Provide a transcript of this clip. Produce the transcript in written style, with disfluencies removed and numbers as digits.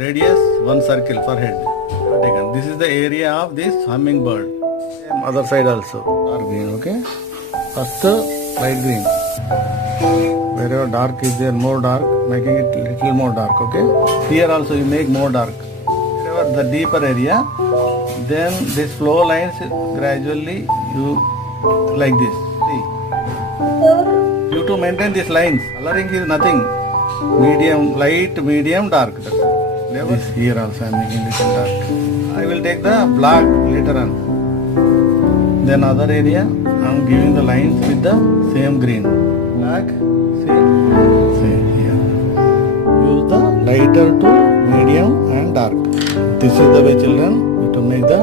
radius 1 circle for head. Taken. This is the area of this hummingbird. Same other side also. Dark green, okay? First light green. Wherever dark is there, more dark, making it little more dark, okay? Here also you make more dark. Wherever the deeper area, then this flow lines gradually you like this. See? You to maintain these lines. Coloring is nothing. Medium, light, medium, dark. That's all. This here also I am making little dark. I will take the black later on. Then other area I am giving the lines with the same green. Black, same here. Use the lighter to medium and dark. This is the way children to make the